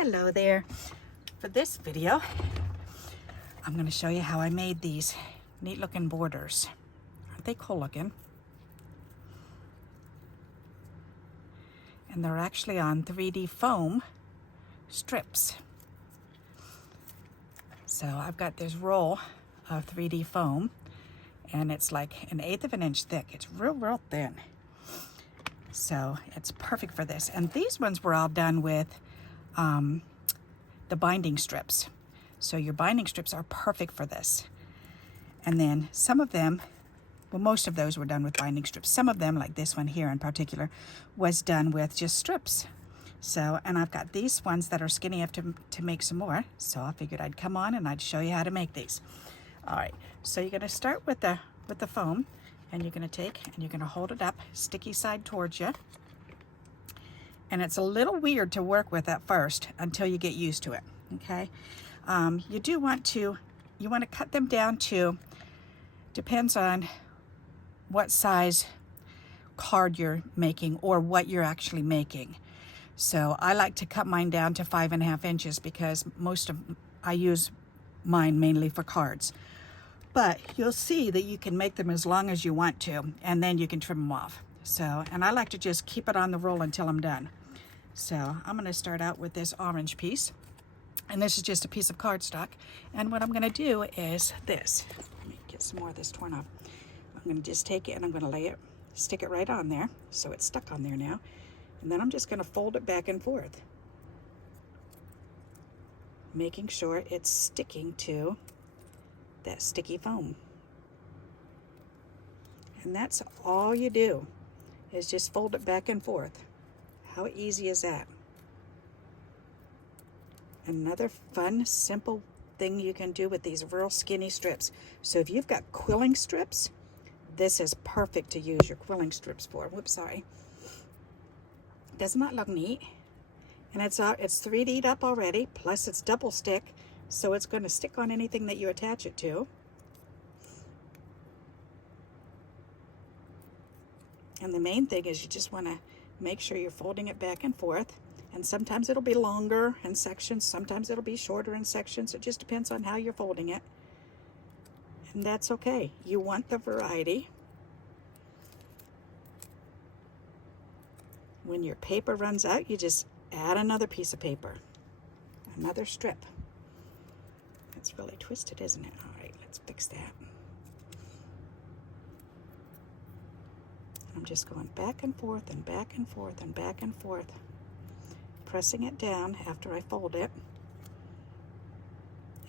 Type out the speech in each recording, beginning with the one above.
Hello there. For this video, I'm going to show you how I made these neat looking borders. Aren't they cool looking? And they're actually on 3D foam strips. So I've got this roll of 3D foam, and it's like 1/8 of an inch thick. It's real thin. So it's perfect for this. And these ones were all done with the binding strips. So your binding strips are perfect for this. And then some of them, well, most of those were done with binding strips. Some of them, like this one here in particular, was done with just strips. So, and I've got these ones that are skinny enough to make some more. So I figured I'd come on and I'd show you how to make these. All right, so you're gonna start with the foam, and you're gonna take and you're gonna hold it up, sticky side towards you. And it's a little weird to work with at first until you get used to it, okay? You do want to, cut them down to, depends on what size card you're making or what you're actually making. So I like to cut mine down to 5.5 inches because I use mine mainly for cards. But you'll see that you can make them as long as you want to, and then you can trim them off. So, and I like to just keep it on the roll until I'm done. So I'm going to start out with this orange piece, and this is just a piece of cardstock. And what I'm going to do is this. Let me get some more of this torn off. I'm going to just take it and I'm going to stick it right on there. So it's stuck on there now. And then I'm just going to fold it back and forth, making sure it's sticking to that sticky foam. And that's all you do, is just fold it back and forth. How easy is that? Another fun, simple thing you can do with these real skinny strips. So if you've got quilling strips, this is perfect to use your quilling strips for. Whoops, sorry. Doesn't that look neat? And it's 3D'd up already, plus it's double stick, so it's going to stick on anything that you attach it to. And the main thing is you just want to make sure you're folding it back and forth. And sometimes it'll be longer in sections, sometimes it'll be shorter in sections. It just depends on how you're folding it. And that's okay. You want the variety. When your paper runs out, you just add another piece of paper, another strip. That's really twisted, isn't it? All right, let's fix that. I'm just going back and forth and back and forth and back and forth, pressing it down after I fold it,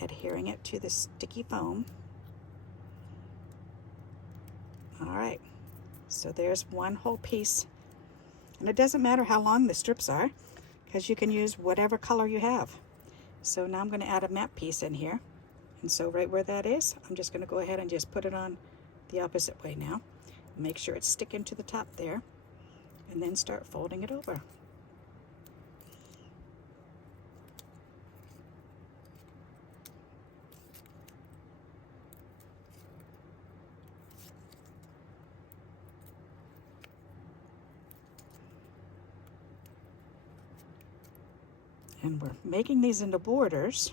adhering it to the sticky foam. All right, so there's one whole piece. And it doesn't matter how long the strips are, because you can use whatever color you have. So now I'm going to add a matte piece in here. And so right where that is, I'm just going to go ahead and just put it on the opposite way now. Make sure it's sticking to the top there, and then start folding it over. And we're making these into borders,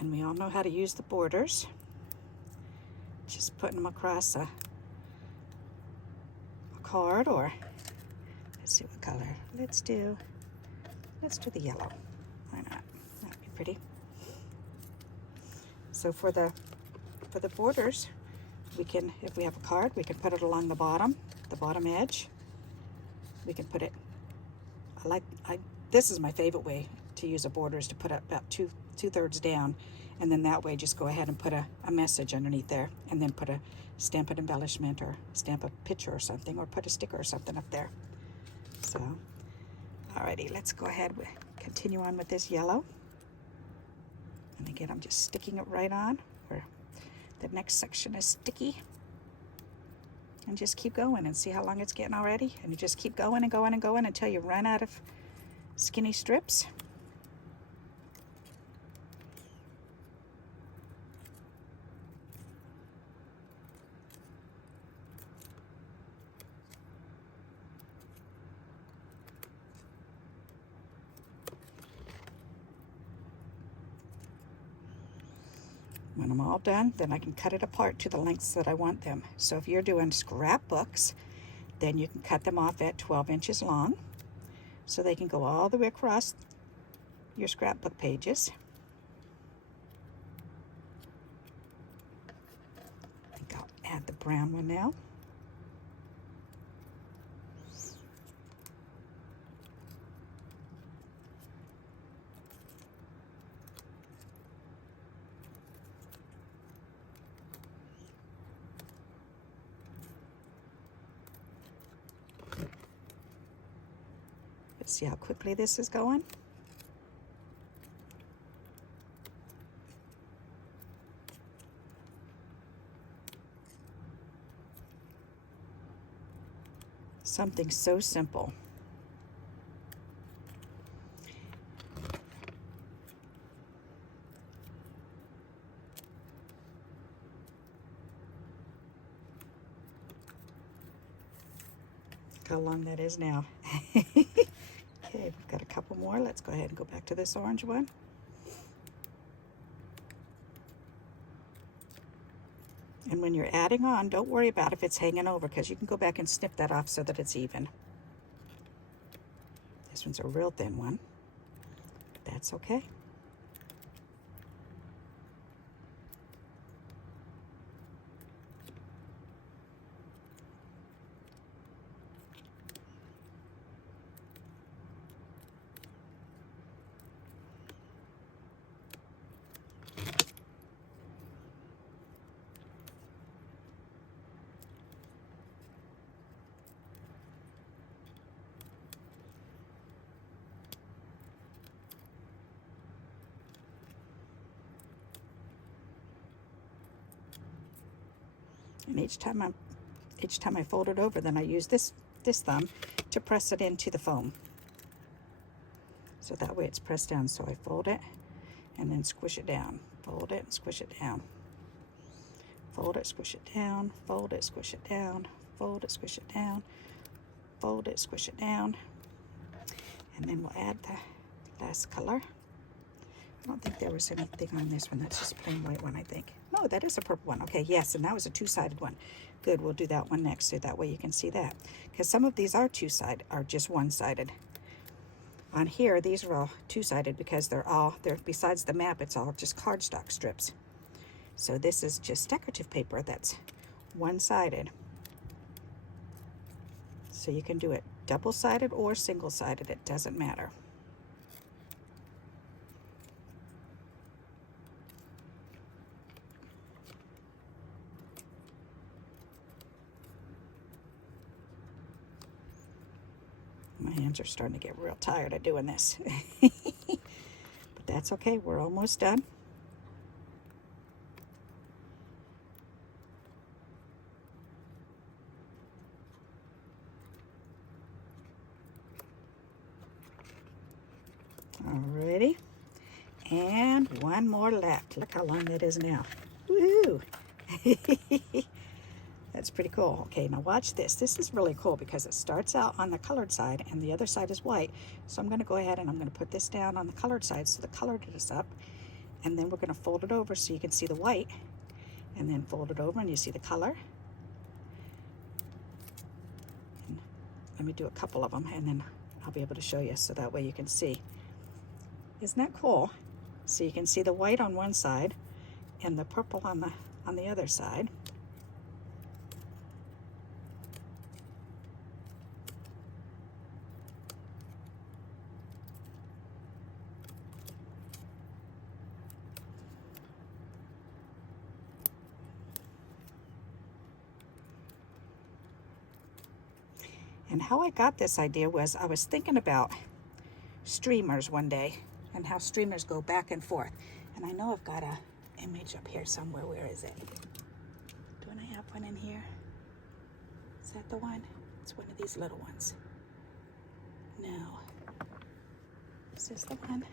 and we all know how to use the borders. Just putting them across a card, or let's see what color. Let's do the yellow. Why not? That'd be pretty. So for the borders, we can, if we have a card, we can put it along the bottom edge. We can put it. This is my favorite way to use a border, is to put it about two-thirds down, and then that way just go ahead and put a message underneath there, and then put a stamp an embellishment or stamp a picture or something, or put a sticker or something up there. So, alrighty, let's go ahead with continue on with this yellow. And again, I'm just sticking it right on where the next section is sticky. And just keep going and see how long it's getting already. And you just keep going and going and going until you run out of skinny strips. When I'm all done, then I can cut it apart to the lengths that I want them. So if you're doing scrapbooks, then you can cut them off at 12 inches long, so they can go all the way across your scrapbook pages. I think I'll add the brown one now. See how quickly this is going? Something so simple. Look how long that is now. Okay, we've got a couple more. Let's go ahead and go back to this orange one. And when you're adding on, don't worry about if it's hanging over, because you can go back and snip that off so that it's even. This one's a real thin one. That's okay. And each time I fold it over, then I use this thumb to press it into the foam. So that way it's pressed down. So I fold it and then squish it down. Fold it and squish it down. Fold it, squish it down. Fold it, squish it down. Fold it, squish it down. Fold it, squish it down. And then we'll add the last color. I don't think there was anything on this one. That's just a plain white one, I think. No, that is a purple one. Okay, yes, and that was a two-sided one. Good, we'll do that one next, so that way you can see that. Because some of these are two-sided, are just one-sided. On here, these are all two-sided because they're besides the map, it's all just cardstock strips. So this is just decorative paper that's one-sided. So you can do it double-sided or single-sided, it doesn't matter. My hands are starting to get real tired of doing this. But that's okay, we're almost done. Alrighty. And one more left. Look how long that is now. Woohoo! That's pretty cool. Okay, now watch this. This is really cool because it starts out on the colored side and the other side is white. So I'm going to go ahead and I'm going to put this down on the colored side so the color is up. And then we're going to fold it over so you can see the white. And then fold it over and you see the color. And let me do a couple of them and then I'll be able to show you so that way you can see. Isn't that cool? So you can see the white on one side and the purple on the other side. And how I got this idea was I was thinking about streamers one day and how streamers go back and forth. And I know I've got an image up here somewhere. Where is it? Don't I have one in here? Is that the one? It's one of these little ones. No. Is this the one?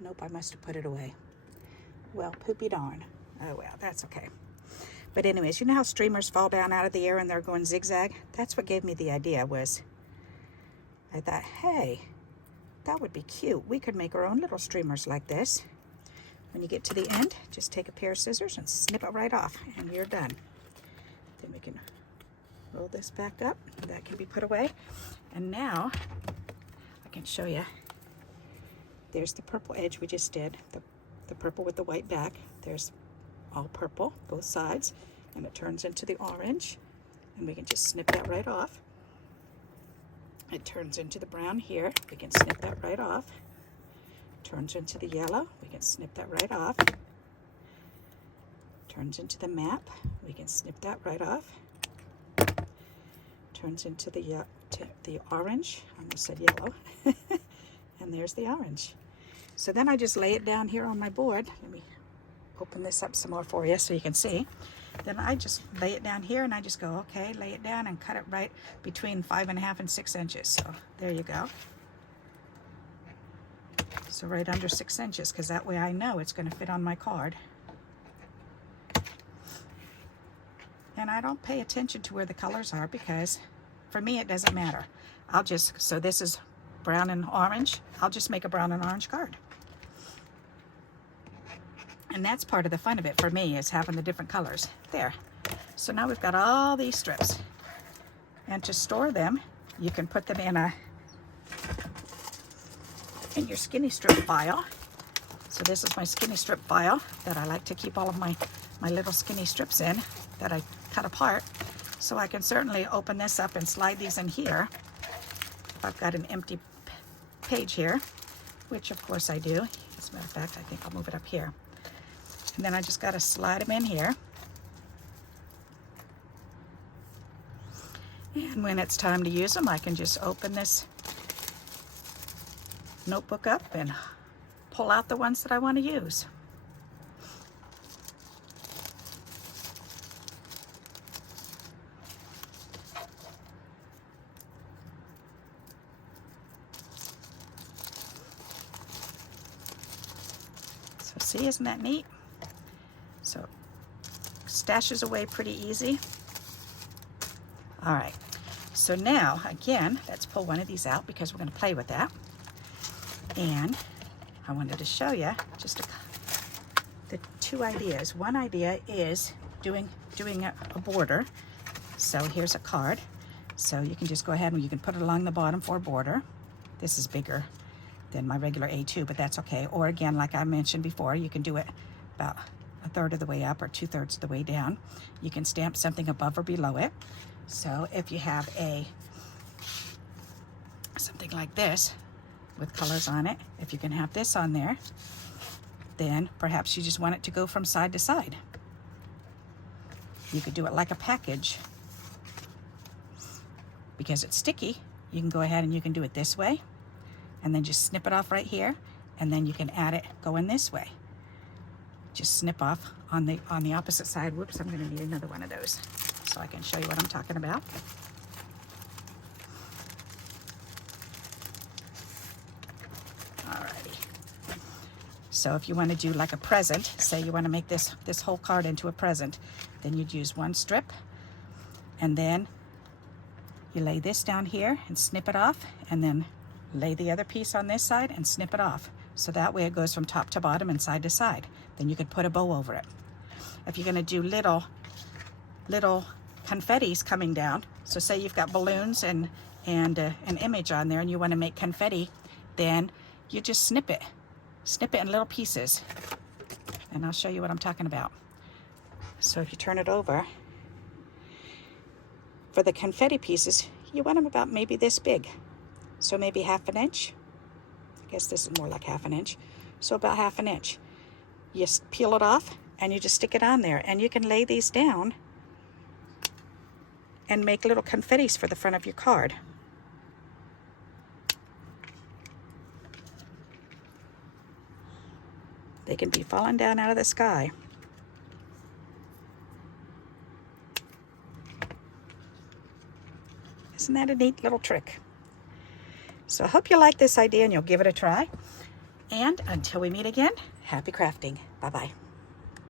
Nope, I must have put it away. Well, poopy darn. Oh well, that's okay. But anyways, you know how streamers fall down out of the air and they're going zigzag? That's what gave me the idea. Was I thought, hey, that would be cute. We could make our own little streamers like this. When you get to the end, just take a pair of scissors and snip it right off, and you're done. Then we can roll this back up. That can be put away. And now I can show you. There's the purple edge we just did, the purple with the white back. There's all purple, both sides, and it turns into the orange, and we can just snip that right off. It turns into the brown here. We can snip that right off. Turns into the yellow. We can snip that right off. Turns into the map. We can snip that right off. Turns into the orange. I almost said yellow. And there's the orange. So then I just lay it down here on my board. Let me open this up some more for you so you can see. Then I just lay it down here and I just go, okay, lay it down and cut it right between 5.5 and 6 inches. So there you go. So right under 6 inches, because that way I know it's going to fit on my card. And I don't pay attention to where the colors are because for me it doesn't matter. I'll just, so this is brown and orange, I'll just make a brown and orange card. And that's part of the fun of it for me, is having the different colors. There. So now we've got all these strips. And to store them, you can put them in your skinny strip file. So this is my skinny strip file that I like to keep all of my little skinny strips in that I cut apart. So I can certainly open this up and slide these in here if I've got an empty page here, which of course I do. As a matter of fact, I think I'll move it up here. And then I just got to slide them in here. And when it's time to use them, I can just open this notebook up and pull out the ones that I want to use. So see, isn't that neat? So stashes away pretty easy. All right, so now again, let's pull one of these out because we're going to play with that. And I wanted to show you just the two ideas. One idea is doing a border. So here's a card. So you can just go ahead and you can put it along the bottom for a border. This is bigger than my regular A2, but that's okay. Or again, like I mentioned before, you can do it about 1/3 of the way up or 2/3 of the way down. You can stamp something above or below it. So if you have something like this with colors on it, if you can have this on there, then perhaps you just want it to go from side to side. You could do it like a package. Because it's sticky, you can go ahead and you can do it this way, and then just snip it off right here, and then you can add it going this way. Just snip off on the opposite side. Whoops, I'm going to need another one of those so I can show you what I'm talking about. Alrighty. So if you want to do like a present, say you want to make this whole card into a present, then you'd use one strip, and then you lay this down here and snip it off, and then lay the other piece on this side and snip it off. So that way it goes from top to bottom and side to side. Then you could put a bow over it. If you're going to do little confettis coming down, so say you've got balloons and an image on there and you want to make confetti, then you just snip it in little pieces. And I'll show you what I'm talking about. So if you turn it over, for the confetti pieces, you want them about maybe this big. So maybe 1/2 inch. I guess this is more like 1/2 inch. So about 1/2 inch. You peel it off and you just stick it on there. And you can lay these down and make little confettis for the front of your card. They can be falling down out of the sky. Isn't that a neat little trick? So I hope you like this idea and you'll give it a try. And until we meet again, happy crafting. Bye-bye.